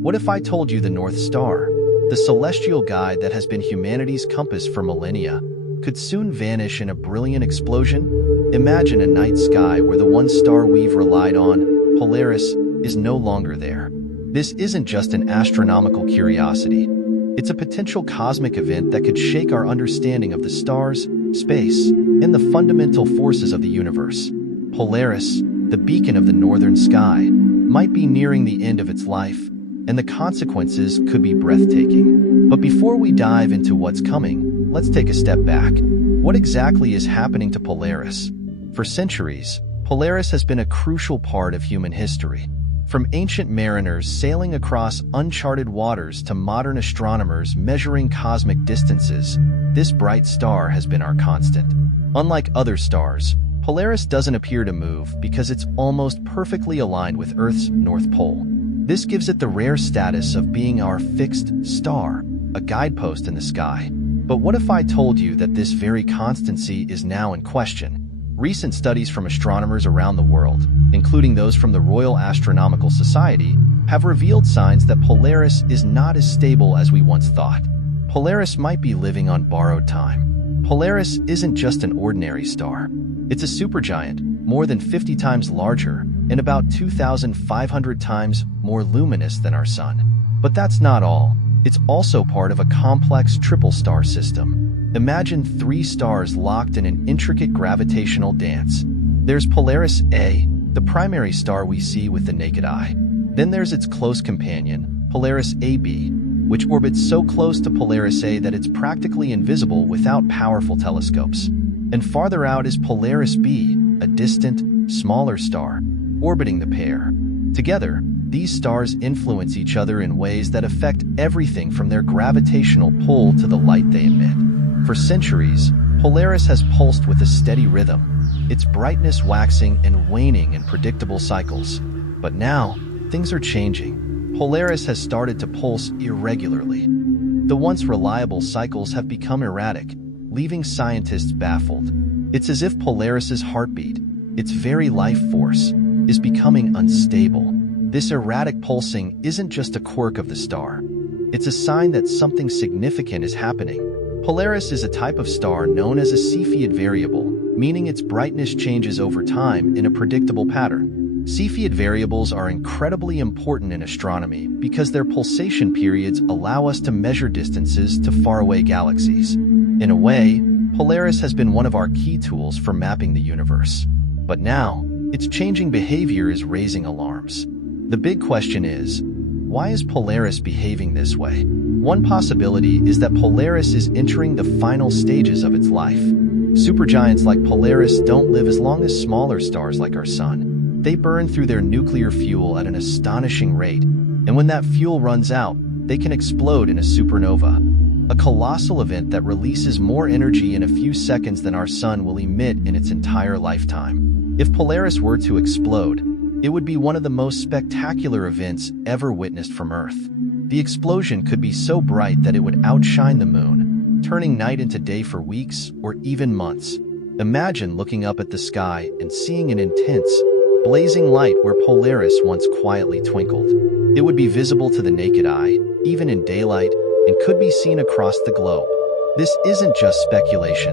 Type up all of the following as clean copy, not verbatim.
What if I told you the North Star, the celestial guide that has been humanity's compass for millennia, could soon vanish in a brilliant explosion? Imagine a night sky where the one star we've relied on, Polaris, is no longer there. This isn't just an astronomical curiosity. It's a potential cosmic event that could shake our understanding of the stars, space, and the fundamental forces of the universe. Polaris, the beacon of the northern sky, might be nearing the end of its life, and the consequences could be breathtaking. But before we dive into what's coming, let's take a step back. What exactly is happening to Polaris? For centuries, Polaris has been a crucial part of human history. From ancient mariners sailing across uncharted waters to modern astronomers measuring cosmic distances, this bright star has been our constant. Unlike other stars, Polaris doesn't appear to move because it's almost perfectly aligned with Earth's North Pole. This gives it the rare status of being our fixed star, a guidepost in the sky. But what if I told you that this very constancy is now in question? Recent studies from astronomers around the world, including those from the Royal Astronomical Society, have revealed signs that Polaris is not as stable as we once thought. Polaris might be living on borrowed time. Polaris isn't just an ordinary star. It's a supergiant, more than 50 times larger, and about 2,500 times more luminous than our Sun. But that's not all. It's also part of a complex triple star system. Imagine 3 stars locked in an intricate gravitational dance. There's Polaris A, the primary star we see with the naked eye. Then there's its close companion, Polaris AB, which orbits so close to Polaris A that it's practically invisible without powerful telescopes. And farther out is Polaris B, a distant, smaller star, orbiting the pair. Together, these stars influence each other in ways that affect everything from their gravitational pull to the light they emit. For centuries, Polaris has pulsed with a steady rhythm, its brightness waxing and waning in predictable cycles. But now, things are changing. Polaris has started to pulse irregularly. The once reliable cycles have become erratic, leaving scientists baffled. It's as if Polaris's heartbeat, its very life force, is becoming unstable. This erratic pulsing isn't just a quirk of the star. It's a sign that something significant is happening. Polaris is a type of star known as a Cepheid variable, meaning its brightness changes over time in a predictable pattern. Cepheid variables are incredibly important in astronomy because their pulsation periods allow us to measure distances to faraway galaxies. In a way, Polaris has been one of our key tools for mapping the universe. But now, its changing behavior is raising alarms. The big question is, why is Polaris behaving this way? One possibility is that Polaris is entering the final stages of its life. Supergiants like Polaris don't live as long as smaller stars like our Sun. They burn through their nuclear fuel at an astonishing rate, and when that fuel runs out, they can explode in a supernova. A colossal event that releases more energy in a few seconds than our Sun will emit in its entire lifetime. If Polaris were to explode, it would be one of the most spectacular events ever witnessed from Earth. The explosion could be so bright that it would outshine the moon, turning night into day for weeks or even months. Imagine looking up at the sky and seeing an intense, blazing light where Polaris once quietly twinkled. It would be visible to the naked eye, even in daylight, and could be seen across the globe. This isn't just speculation.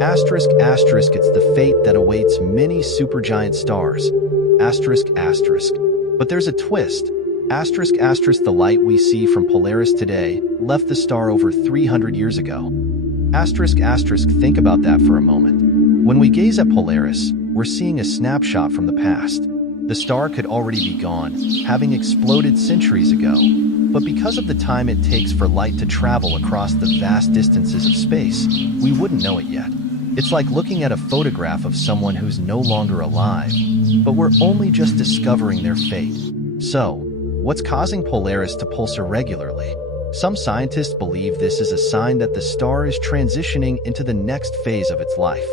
Asterisk, it's the fate that awaits many supergiant stars. Asterisk. But there's a twist. Asterisk, the light we see from Polaris today left the star over 300 years ago. Asterisk, think about that for a moment. When we gaze at Polaris, we're seeing a snapshot from the past. The star could already be gone, having exploded centuries ago. But because of the time it takes for light to travel across the vast distances of space, we wouldn't know it yet. It's like looking at a photograph of someone who's no longer alive, but we're only just discovering their fate. So, what's causing Polaris to pulse irregularly? Some scientists believe this is a sign that the star is transitioning into the next phase of its life.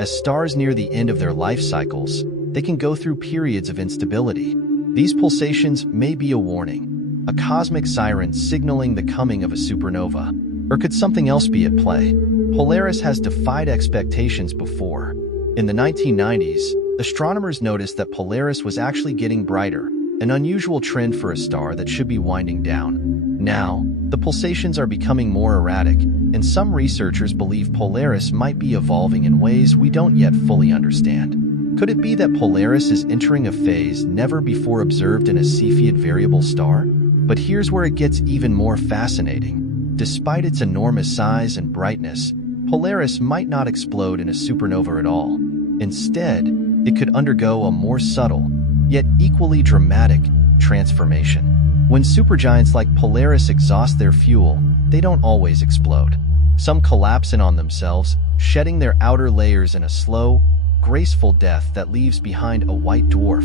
As stars near the end of their life cycles, they can go through periods of instability. These pulsations may be a warning, a cosmic siren signaling the coming of a supernova. Or could something else be at play? Polaris has defied expectations before. In the 1990s, astronomers noticed that Polaris was actually getting brighter, an unusual trend for a star that should be winding down. Now, the pulsations are becoming more erratic, and some researchers believe Polaris might be evolving in ways we don't yet fully understand. Could it be that Polaris is entering a phase never before observed in a Cepheid variable star? But here's where it gets even more fascinating. Despite its enormous size and brightness, Polaris might not explode in a supernova at all. Instead, it could undergo a more subtle, yet equally dramatic, transformation. When supergiants like Polaris exhaust their fuel, they don't always explode. Some collapse in on themselves, shedding their outer layers in a slow, graceful death that leaves behind a white dwarf,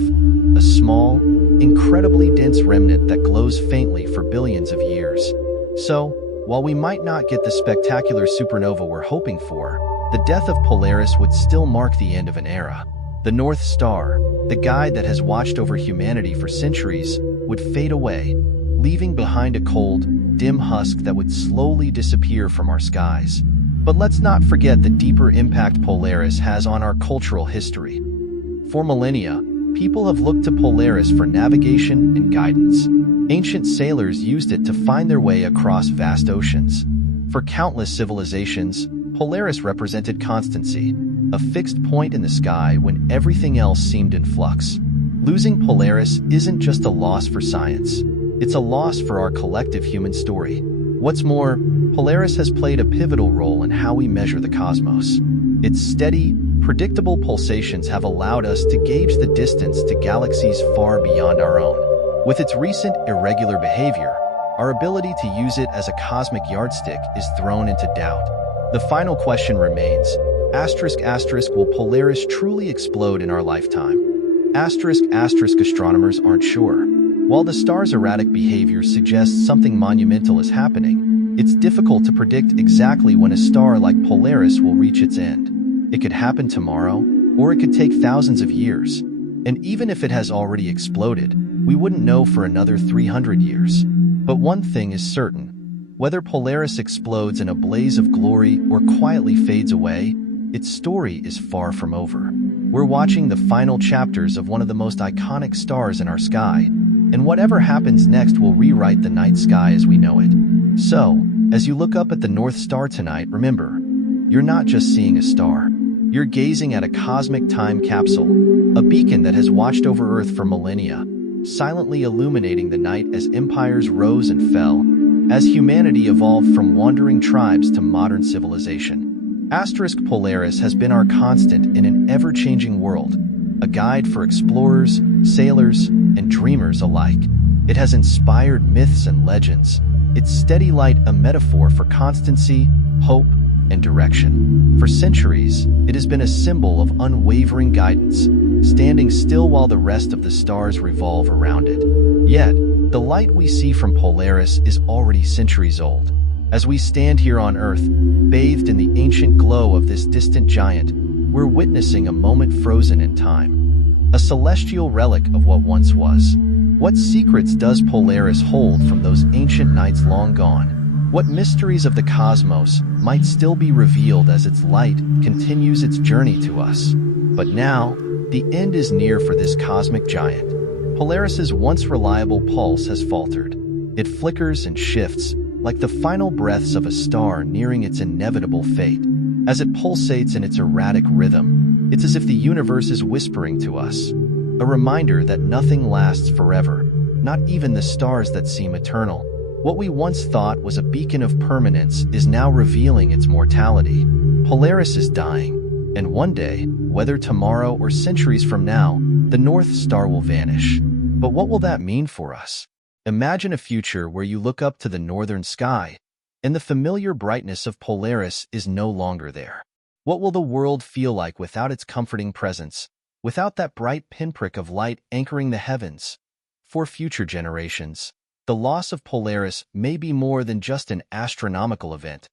a small, incredibly dense remnant that glows faintly for billions of years. So, while we might not get the spectacular supernova we're hoping for, the death of Polaris would still mark the end of an era. The North Star, the guide that has watched over humanity for centuries, would fade away, leaving behind a cold, dim husk that would slowly disappear from our skies. But let's not forget the deeper impact Polaris has on our cultural history. For millennia, people have looked to Polaris for navigation and guidance. Ancient sailors used it to find their way across vast oceans. For countless civilizations, Polaris represented constancy, a fixed point in the sky when everything else seemed in flux. Losing Polaris isn't just a loss for science, it's a loss for our collective human story. What's more, Polaris has played a pivotal role in how we measure the cosmos. Its steady, predictable pulsations have allowed us to gauge the distance to galaxies far beyond our own. With its recent irregular behavior, our ability to use it as a cosmic yardstick is thrown into doubt. The final question remains, will Polaris truly explode in our lifetime? Astronomers aren't sure. While the star's erratic behavior suggests something monumental is happening, it's difficult to predict exactly when a star like Polaris will reach its end. It could happen tomorrow, or it could take thousands of years. And even if it has already exploded, we wouldn't know for another 300 years. But one thing is certain. Whether Polaris explodes in a blaze of glory or quietly fades away, its story is far from over. We're watching the final chapters of one of the most iconic stars in our sky, and whatever happens next will rewrite the night sky as we know it. So, as you look up at the North Star tonight, remember, you're not just seeing a star. You're gazing at a cosmic time capsule, a beacon that has watched over Earth for millennia, silently illuminating the night as empires rose and fell, as humanity evolved from wandering tribes to modern civilization. Polaris has been our constant in an ever-changing world, a guide for explorers, sailors, and dreamers alike. It has inspired myths and legends, its steady light a metaphor for constancy, hope, and direction. For centuries, it has been a symbol of unwavering guidance, standing still while the rest of the stars revolve around it. Yet, the light we see from Polaris is already centuries old. As we stand here on Earth, bathed in the ancient glow of this distant giant, we're witnessing a moment frozen in time. A celestial relic of what once was. What secrets does Polaris hold from those ancient nights long gone? What mysteries of the cosmos might still be revealed as its light continues its journey to us? But now, the end is near for this cosmic giant. Polaris's once reliable pulse has faltered. It flickers and shifts, like the final breaths of a star nearing its inevitable fate. As it pulsates in its erratic rhythm, it's as if the universe is whispering to us, a reminder that nothing lasts forever, not even the stars that seem eternal. What we once thought was a beacon of permanence is now revealing its mortality. Polaris is dying, and one day, whether tomorrow or centuries from now, the North Star will vanish. But what will that mean for us? Imagine a future where you look up to the northern sky, and the familiar brightness of Polaris is no longer there. What will the world feel like without its comforting presence, without that bright pinprick of light anchoring the heavens? For future generations, the loss of Polaris may be more than just an astronomical event.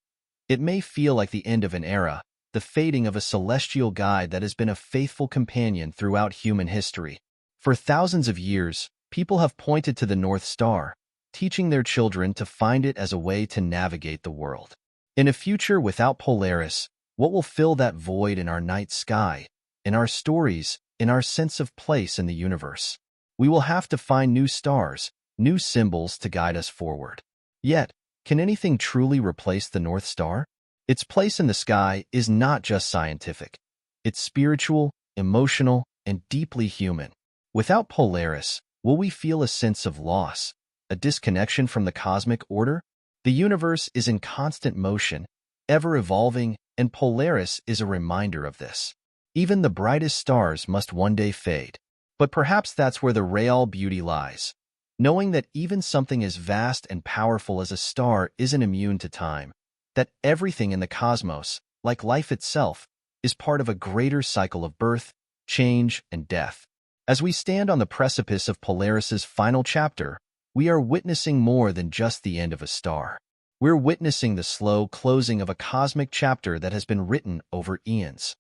It may feel like the end of an era, the fading of a celestial guide that has been a faithful companion throughout human history. For thousands of years, people have pointed to the North Star, teaching their children to find it as a way to navigate the world. In a future without Polaris, what will fill that void in our night sky, in our stories, in our sense of place in the universe? We will have to find new stars, new symbols to guide us forward. Yet, can anything truly replace the North Star? Its place in the sky is not just scientific. It's spiritual, emotional, and deeply human. Without Polaris, will we feel a sense of loss, a disconnection from the cosmic order? The universe is in constant motion, ever evolving, and Polaris is a reminder of this. Even the brightest stars must one day fade. But perhaps that's where the real beauty lies. Knowing that even something as vast and powerful as a star isn't immune to time, that everything in the cosmos, like life itself, is part of a greater cycle of birth, change, and death. As we stand on the precipice of Polaris's final chapter, we are witnessing more than just the end of a star. We're witnessing the slow closing of a cosmic chapter that has been written over eons.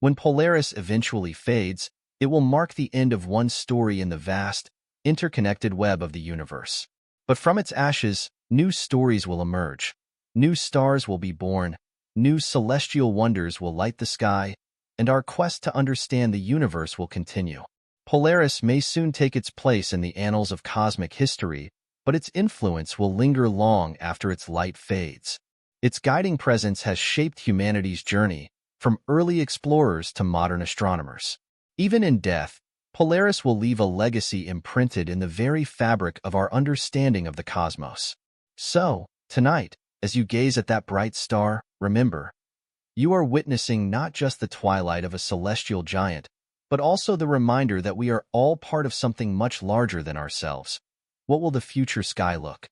When Polaris eventually fades, it will mark the end of one story in the vast, interconnected web of the universe. But from its ashes, new stories will emerge. New stars will be born, new celestial wonders will light the sky, and our quest to understand the universe will continue. Polaris may soon take its place in the annals of cosmic history, but its influence will linger long after its light fades. Its guiding presence has shaped humanity's journey, from early explorers to modern astronomers. Even in death, Polaris will leave a legacy imprinted in the very fabric of our understanding of the cosmos. So, tonight, as you gaze at that bright star, remember, you are witnessing not just the twilight of a celestial giant, but also the reminder that we are all part of something much larger than ourselves. What will the future sky look